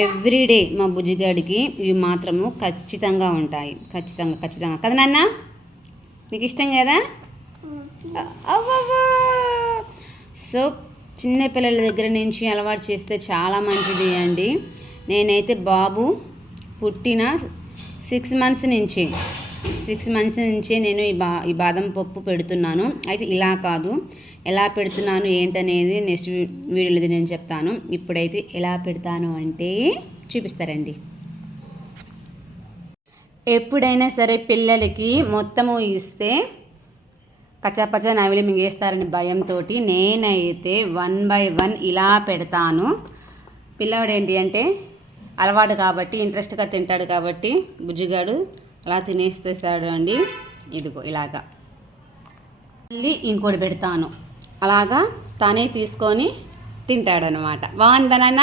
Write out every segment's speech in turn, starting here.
Everyday మా బుజ్జిగాడికి ఇవి మాత్రము ఖచ్చితంగా ఉంటాయి. ఖచ్చితంగా ఖచ్చితంగా కదా నాన్న, నీకు ఇష్టం కదా. అవ్వవ్వా. సో చిన్నపిల్లల దగ్గర నుంచి అలవాటు చేస్తే చాలా మంచిది అండి. నేనైతే బాబు పుట్టిన 6 మంత్స్ నుంచే నేను ఈ బాదం పప్పు పెడుతున్నాను. అయితే ఇలా కాదు, ఎలా పెడుతున్నాను ఏంటనేది నెక్స్ట్ వీడియోలో నేను చెప్తాను. ఇప్పుడైతే ఎలా పెడతాను అంటే చూపిస్తారండి. ఎప్పుడైనా సరే పిల్లలకి మొత్తము ఇస్తే కచ్చాపచ్చా నవిలి మింగేస్తారని భయంతో నేనైతే 1 by 1 ఇలా పెడతాను. పిల్లవాడు ఏంటి అంటే అలవాటు కాబట్టి ఇంట్రెస్ట్గా తింటాడు కాబట్టి బుజ్జిగాడు అలా తినేస్తాడు అండి. ఇదిగో ఇలాగా మళ్ళీ ఇంకోటి పెడతాను, అలాగా తనే తీసుకొని తింటాడనమాట. బాగుందా నాన్న?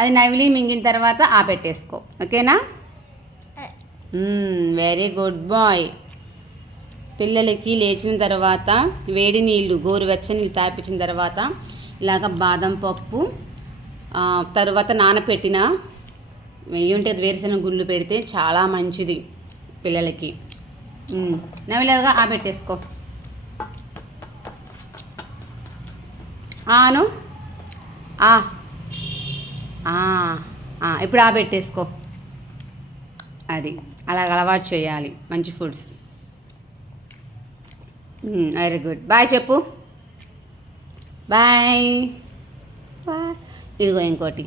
అది నవిలి మింగిన తర్వాత పెట్టేసుకో, ఓకేనా? Very good boy. పిల్లలకి లేచిన తర్వాత వేడి నీళ్ళు, గోరువెచ్చని నీళ్ళు తాపించిన తర్వాత ఇలాగ బాదం పప్పు తర్వాత నానపెట్టిన ఉంటే వేరుశనగ గుళ్ళు పెడితే చాలా మంచిది పిల్లలకి. నవిలేగా పెట్టేసుకో. ఆను ఇప్పుడు పెట్టేసుకో. అది అలాగ అలవాటు చేయాలి, మంచి ఫుడ్స్. Very good. బాయ్ చెప్పు. బాయ్. ఇదిగో ఇంకోటి.